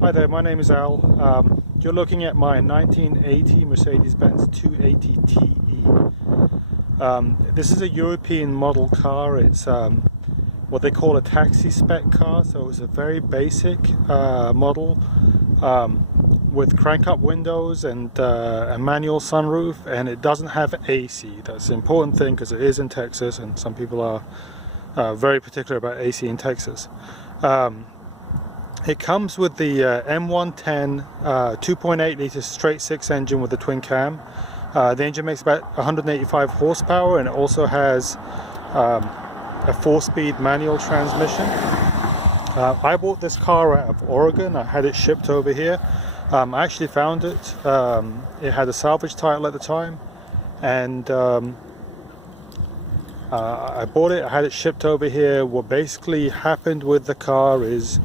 Hi there, my name is Al. You're looking at my 1980 Mercedes Benz 280 TE. This is a European model car. It's what they call a taxi spec car, so it's a very basic model with crank up windows and a manual sunroof, and it doesn't have AC. That's the important thing because it is in Texas and some people are very particular about AC in Texas. It comes with the M110 2.8 litre straight six engine with the twin cam. The engine makes about 185 horsepower, and it also has a 4-speed manual transmission. I bought this car out of Oregon. I had it shipped over here. I actually found it. It had a salvage title at the time, and I bought it. I had it shipped over here. What basically happened with the car is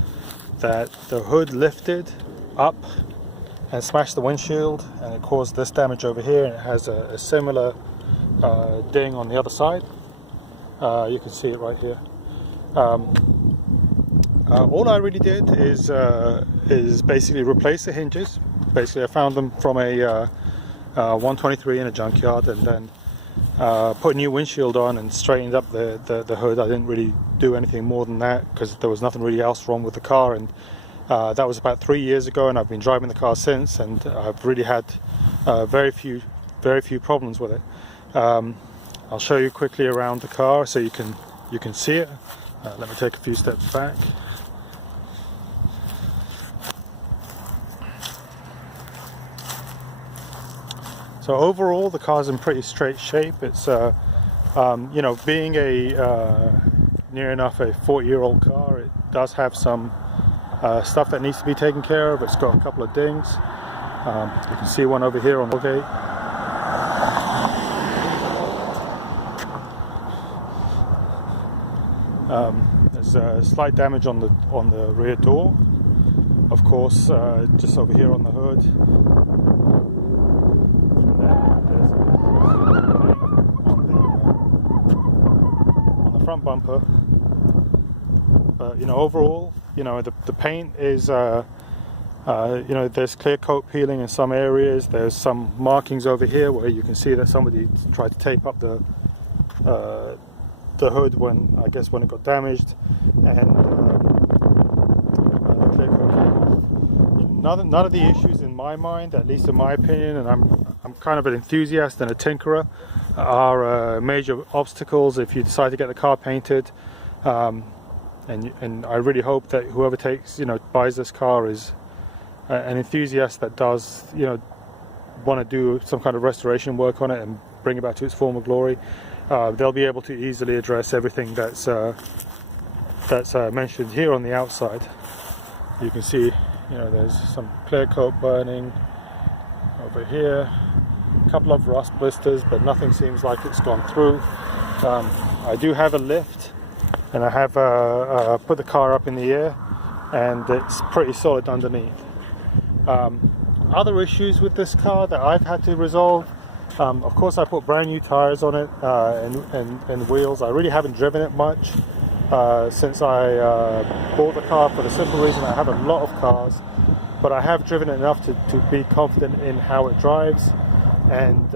that the hood lifted up and smashed the windshield, and it caused this damage over here, and it has a similar ding on the other side. You can see it right here. All I really did is basically replace the hinges. Basically, I found them from a 123 in a junkyard, and then put a new windshield on and straightened up the hood. I didn't really do anything more than that because there was nothing really else wrong with the car, and that was about 3 years ago, and I've been driving the car since, and I've really had very few problems with it. I'll show you quickly around the car so you can see it. Let me take a few steps back. So overall, the car's in pretty straight shape. It's, you know, being a near enough a 40-year-old car, it does have some stuff that needs to be taken care of. It's got a couple of dings. You can see one over here on the gate. There's slight damage on the rear door. Of course, just over here on the hood. Front bumper, but you know, overall, you know, the paint is you know, there's clear coat peeling in some areas. There's some markings over here where you can see that somebody tried to tape up the hood when, I guess, when it got damaged, and the clear coat came off. None of the issues in my mind, at least in my opinion, and I'm kind of an enthusiast and a tinkerer, are major obstacles if you decide to get the car painted, and I really hope that whoever buys this car is an enthusiast that does, you know, want to do some kind of restoration work on it and bring it back to its former glory. They'll be able to easily address everything that's mentioned here on the outside. You can see, you know, there's some clear coat burning over here. A couple of rust blisters, but nothing seems like it's gone through. I do have a lift, and I have put the car up in the air, and it's pretty solid underneath. Other issues with this car that I've had to resolve, of course, I put brand new tires on it and wheels. I really haven't driven it much since I bought the car, for the simple reason I have a lot of cars, but I have driven it enough to be confident in how it drives. And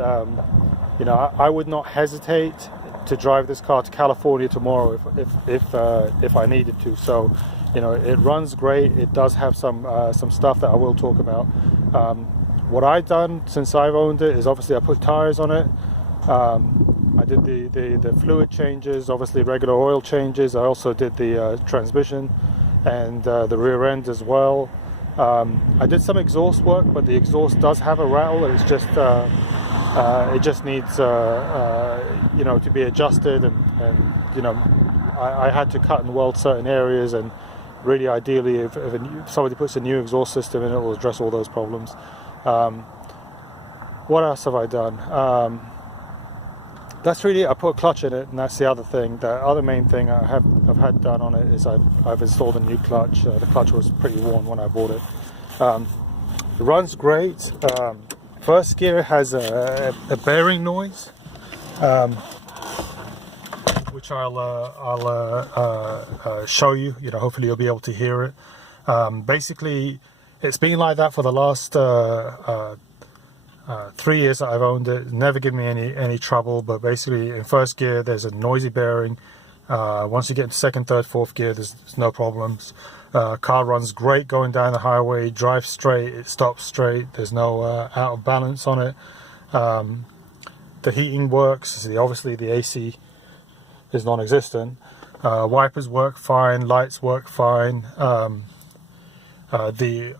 you know, I would not hesitate to drive this car to California tomorrow if I needed to. So, you know, it runs great. It does have some stuff that I will talk about. What I've done since I've owned it is, obviously, I put tires on it. I did the fluid changes, obviously regular oil changes. I also did the transmission and the rear end as well. I did some exhaust work, but the exhaust does have a rattle, and it's just it just needs you know, to be adjusted, and you know, I had to cut and weld certain areas, and really ideally if somebody puts a new exhaust system in, it will address all those problems. What else have I done? That's really, I put a clutch in it, and that's the other thing. The other main thing I've had done on it is I've installed a new clutch. The clutch was pretty worn when I bought it. It runs great. First gear has a bearing noise, which I'll show you. You know, hopefully you'll be able to hear it. Basically, It's been like that for the last 3 years that I've owned it. Never given me any trouble. But basically, in first gear, there's a noisy bearing. Once you get into second, third, fourth gear, there's no problems. Car runs great going down the highway. Drives straight. It stops straight. There's no out of balance on it. The heating works. Obviously, the AC is non-existent. Wipers work fine. Lights work fine. The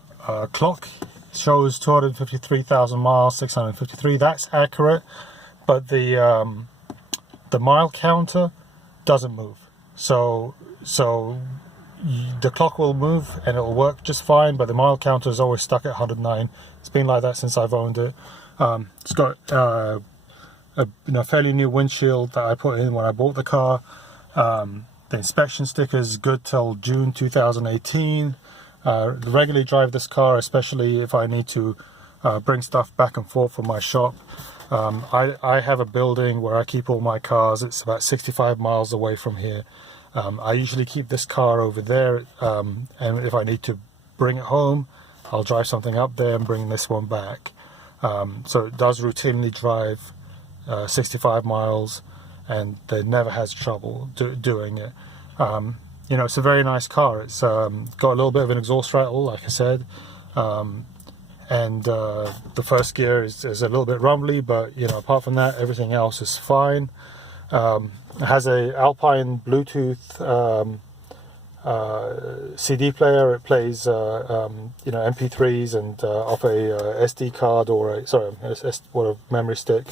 clock shows 253,000 miles, 653. That's accurate, but the mile counter doesn't move. So the clock will move and it will work just fine, but the mile counter is always stuck at 109. It's been like that since I've owned it. It's got a fairly new windshield that I put in when I bought the car. The inspection sticker is good till June 2018. Regularly drive this car, especially if I need to bring stuff back and forth from my shop. I have a building where I keep all my cars. It's about 65 miles away from here. I usually keep this car over there, and if I need to bring it home, I'll drive something up there and bring this one back. So it does routinely drive 65 miles, and it never has trouble doing it. It's a very nice car. It's got a little bit of an exhaust rattle, like I said, and the first gear is a little bit rumbly, but apart from that, everything else is fine. It has a Alpine Bluetooth CD player. It plays MP3s and off a SD card or a memory stick.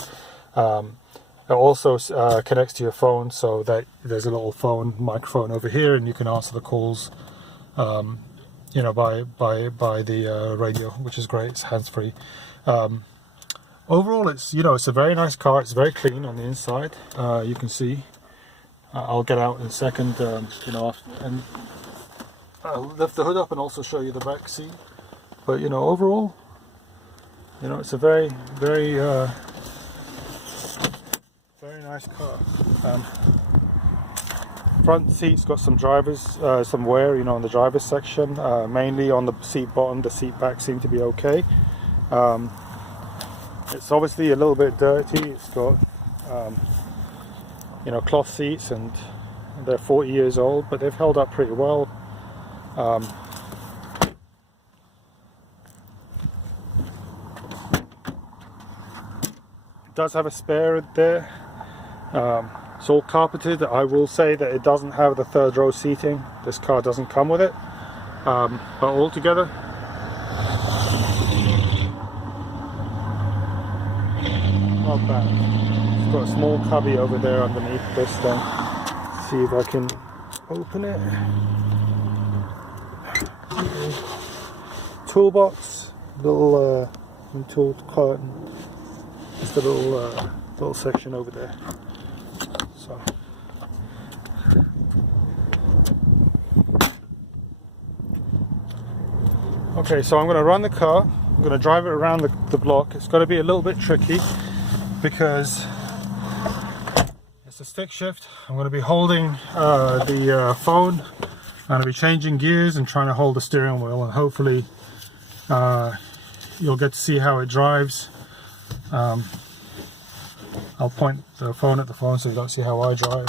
It also connects to your phone, so that there's a little phone microphone over here, and you can answer the calls, by the radio, which is great. It's hands-free. Overall, it's a very nice car. It's very clean on the inside. You can see. I'll get out in a second, and I'll lift the hood up and also show you the back seat. But overall, it's a very, very very nice car. Front seat's got some some wear, on the driver's section, mainly on the seat bottom. The seat back seem to be okay. It's obviously a little bit dirty. It's got, cloth seats, and they're 40 years old, but they've held up pretty well. It does have a spare there. It's all carpeted. I will say that it doesn't have the third row seating. This car doesn't come with it. But altogether, not bad. It's got a small cubby over there underneath this thing. See if I can open it. Toolbox, little tool carton. Just a little section over there. So. Okay, so I'm going to run the car. I'm going to drive it around the block. It's going to be a little bit tricky because it's a stick shift. I'm going to be holding the phone. I'm going to be changing gears and trying to hold the steering wheel, and hopefully you'll get to see how it drives. I'll point the phone at the phone so you don't see how I drive.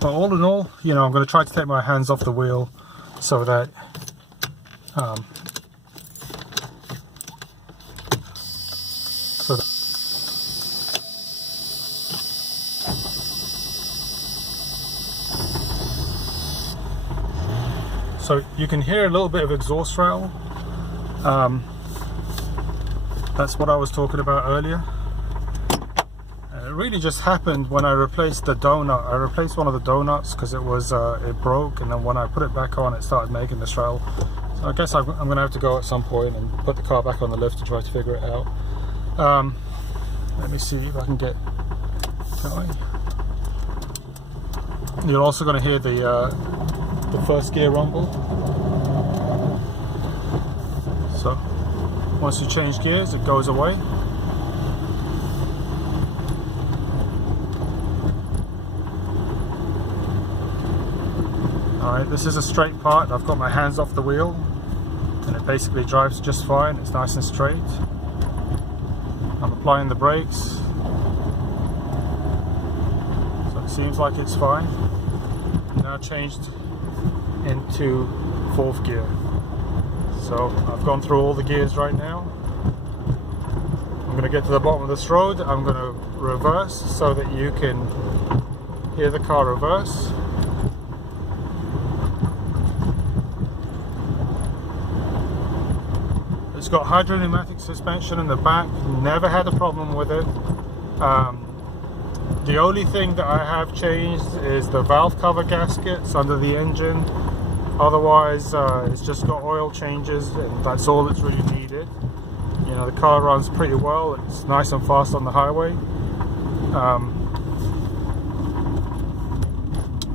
But all in all, I'm going to try to take my hands off the wheel so that so you can hear a little bit of exhaust rattle. That's what I was talking about earlier. It really just happened when I replaced the donut. I replaced one of the donuts because it broke, and then when I put it back on, it started making this rattle. So I guess I'm going to have to go at some point and put the car back on the lift to try to figure it out. Let me see if I can get going. You're also going to hear the first gear rumble. So once you change gears, it goes away. Alright, this is a straight part. I've got my hands off the wheel and it basically drives just fine. It's nice and straight. I'm applying the brakes, so it seems like it's fine. Now changed into 4th gear. So I've gone through all the gears right now. I'm going to get to the bottom of this road. I'm going to reverse so that you can hear the car reverse. It's got hydropneumatic suspension in the back. Never had a problem with it. The only thing that I have changed is the valve cover gaskets under the engine. Otherwise, it's just got oil changes, and that's all that's really needed. You know, the car runs pretty well. It's nice and fast on the highway.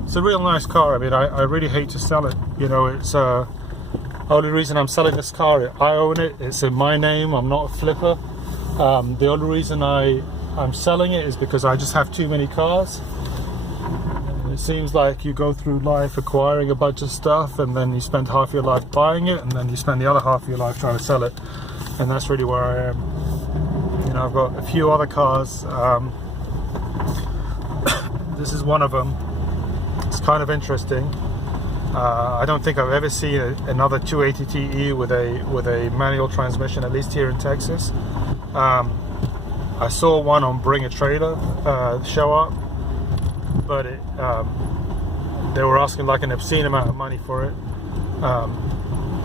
It's a real nice car. I mean, I really hate to sell it. You know, it's the only reason I'm selling this car, I own it. It's in my name. I'm not a flipper. The only reason I'm selling it is because I just have too many cars. It seems like you go through life acquiring a bunch of stuff, and then you spend half your life buying it, and then you spend the other half of your life trying to sell it. And that's really where I am. You know, I've got a few other cars. This is one of them. It's kind of interesting. I don't think I've ever seen another 280TE with a manual transmission, at least here in Texas. I saw one on Bring a Trailer show up, but they were asking like an obscene amount of money for it.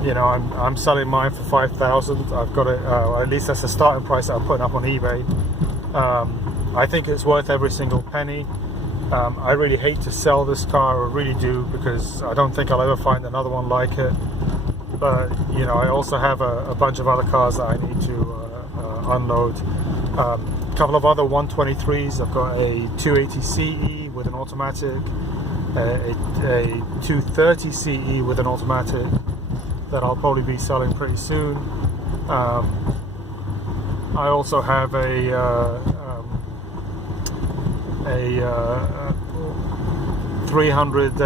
You know, I'm selling mine for $5,000. I've got it. At least that's the starting price that I'm putting up on eBay. I think it's worth every single penny. I really hate to sell this car, I really do, because I don't think I'll ever find another one like it. But you know, I also have a bunch of other cars that I need to unload. A couple of other 123s. I've got a 280CE with an automatic, a 230CE with an automatic that I'll probably be selling pretty soon. I also have a 300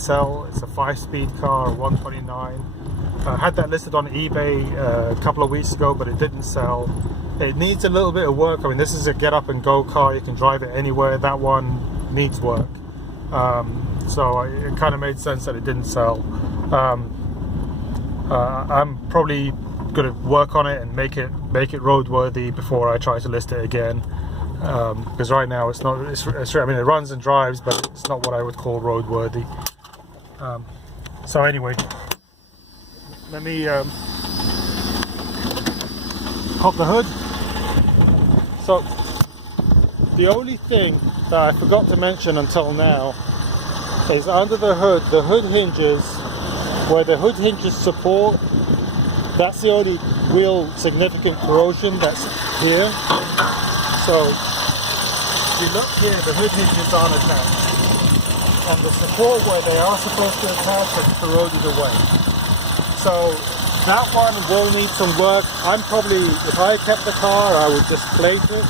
SL. It's a 5-speed car, 129. I had that listed on eBay a couple of weeks ago, but it didn't sell. It needs a little bit of work. I mean, this is a get up and go car. You can drive it anywhere. That one needs work. So it kind of made sense that it didn't sell. I'm probably going to work on it and make it roadworthy before I try to list it again. Because right now it's not. I mean, it runs and drives, but it's not what I would call roadworthy. So anyway, let me pop the hood. So the only thing that I forgot to mention until now is under the hood hinges, where the hood hinges support. That's the only real significant corrosion that's here. So if you look here, the hood hinges aren't attached. And the support where they are supposed to attach has corroded away. So that one will need some work. I'm probably, if I kept the car, I would just plate it.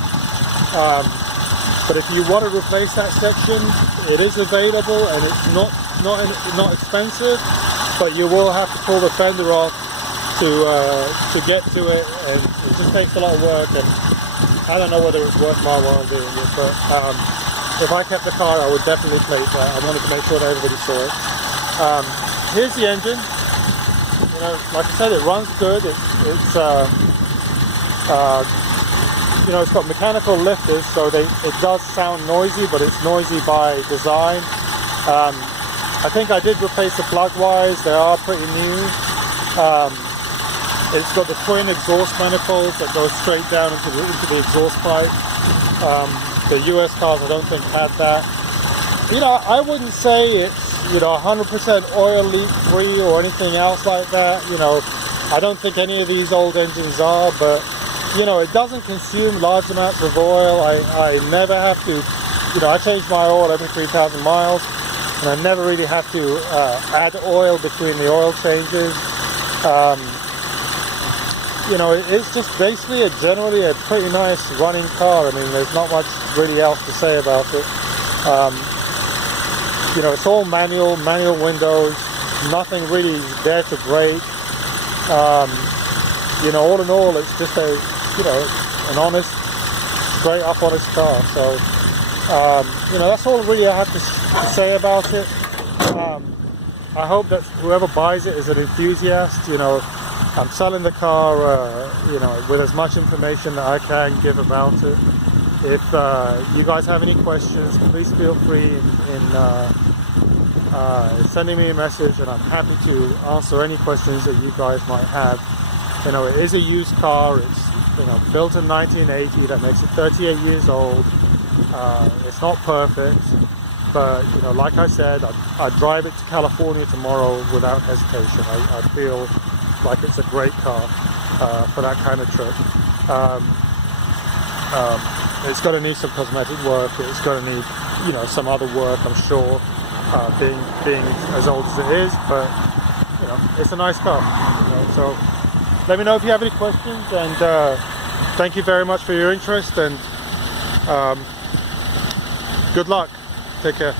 But if you want to replace that section, it is available, and it's not expensive. But you will have to pull the fender off to get to it, and it just takes a lot of work. And I don't know whether it's worth my while doing it, but if I kept the car, I would definitely plate that. I wanted to make sure that everybody saw it. Here's the engine. You know, like I said, it runs good. It's you know, it's got mechanical lifters, so it does sound noisy, but it's noisy by design. I think I did replace the plug wires. They are pretty new. It's got the twin exhaust manifolds that go straight down into the exhaust pipe. The US cars, I don't think, had that. You know, I wouldn't say it's, you know, 100% oil leak free or anything else like that. You know, I don't think any of these old engines are, but you know, it doesn't consume large amounts of oil. I never have to, you know, I change my oil every 3,000 miles, and I never really have to add oil between the oil changes. You know, it's just basically generally a pretty nice running car. I mean, there's not much really else to say about it. You know, it's all manual windows, nothing really there to break. You know, all in all, it's just a, you know, an honest, straight up honest car. So, you know, that's all really I have to say about it. I hope that whoever buys it is an enthusiast. You know, I'm selling the car, you know, with as much information that I can give about it. If you guys have any questions, please feel free in sending me a message, and I'm happy to answer any questions that you guys might have. You know, it is a used car. It's, you know, built in 1980. That makes it 38 years old. It's not perfect, but, you know, like I said, I'd drive it to California tomorrow without hesitation. I feel like it's a great car for that kind of trip. It's going to need some cosmetic work. It's going to need, you know, some other work, I'm sure, being as old as it is. But, you know, it's a nice car. You know, so let me know if you have any questions. And thank you very much for your interest. And good luck. Take care.